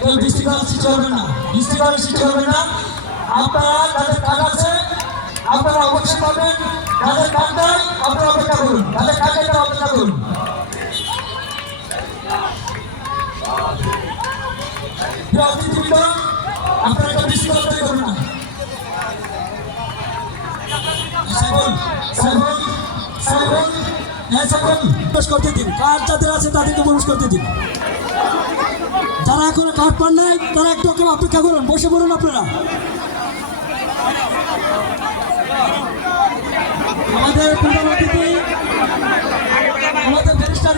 কেউ বিশৃঙ্খলা সৃষ্টি করবেন না। বিশৃঙ্খলা সৃষ্টি করবেন না। আপনারা যাদের কাজ আছে আপনারা অবশ্যই পাবেন। যাদের কাজ নাই আপনারা অপেক্ষা করুন। যাদের কাজ নেই তারা অপেক্ষা করুন। অতিথিবৃন্দ, আপনারা করবেন না। সাইবল সাইবল সাইবল হ্যাঁ সাইবল প্রবেশ করতে দিন। কার যাদের আছে তাদেরকে প্রবেশ করতে দিন। যারা এখনও কার্ড পান নাই, তারা একটু কেউ অপেক্ষা করুন, বসে পড়ুন আপনারা। আমাদের প্রধান অতিথি আমাদের ব্যারিস্টার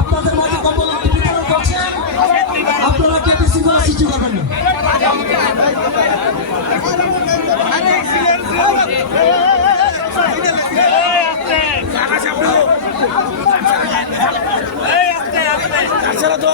আপনাদের মাঝে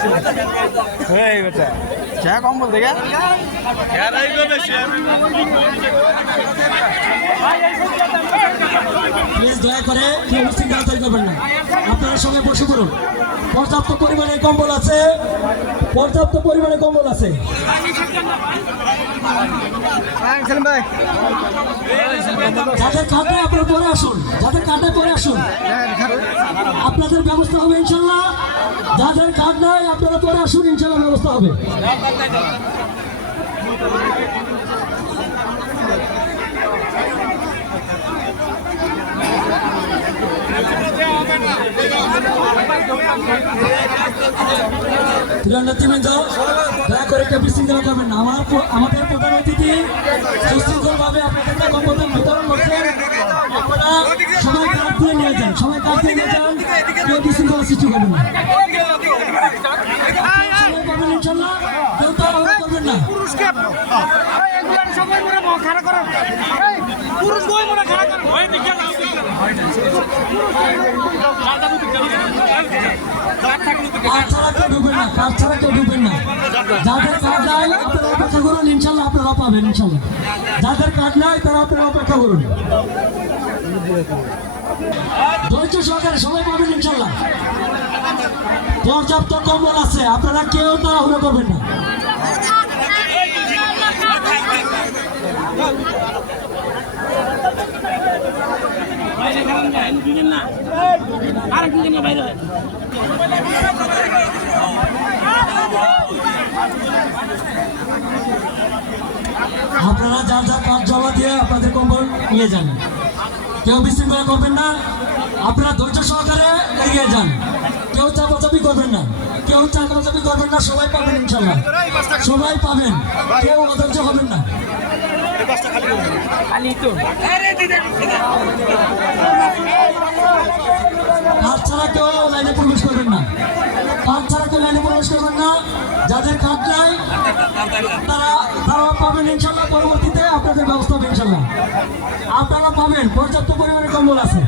এই বেটা চা কম্বল দেখে প্লিজ দয়া করে কেউ তৈরি করবেন না। আপনারা সবাই বসে পড়ুন। পর্যাপ্ত পরিমাণে কম্বল আছে। পর্যাপ্ত পরিমাণে কম্বল আছে। যাদের কাটে আপনারা পরে আসুন। যাদের কাটে পরে আসুন। আপনাদের ব্যবস্থা হবে ইনশাল্লাহ। যাদের কার্ড নাই, আপনারা পরে আসুন, ইনশাল্লাহ ব্যবস্থা হবে। নেতৃবৃন্দ দয়া করে না। আমার আমাদের প্রধান অতিথি সুশৃঙ্খলভাবে আপনারা সবাই কাঠ দিয়ে নিয়ে যান, সবাই কাঠ দিয়ে নিয়ে যান। কেউ বিশৃঙ্খলা সৃষ্টি করবেন না। খারাপ করেন। পুরুষ বই মনে কাঠ ছাড়া কেউ ঢুকবেন না? যাদের কাঠ নাই আপনারা অপেক্ষা করুন ইনশাল্লাহ আপনারা পাবেন ইনশাল্লাহ। যাদের কাঠ নাই তারা আপনারা অপেক্ষা করুন। ধৈর্য সহকারে সবাই পাবেন ইনশাল্লাহ। পর্যাপ্ত কম্বল আছে আপনারা কেউ তাড়াহুড়ো করবেন না। আপনারা যার যার কাজ জমা দিয়ে আপনাদের কম্বল নিয়ে যান। কেউ বিশৃঙ্খলা করবেন না আপনারা ধৈর্য সহকারে এগিয়ে যান। কেউ চাপাচাপি করবেন না কেউ চাপাচাপি করবেন না সবাই পাবেন ইনশাল্লাহ। সবাই পাবেন কেউ অধৈর্য হবেন না। কাজ ছাড়া কেউ লাইনে প্রবেশ করবেন না। কাজ ছাড়া কেউ লাইনে প্রবেশ না। যাদের কাজ নাই, তারা তারা পাবেন ইনশাল্লাহ। পরবর্তীতে আপনাদের ব্যবস্থা হবে ইনশাল্লাহ। আপনারা পাবেন। পর্যাপ্ত পরিমাণে কম্বল আছে।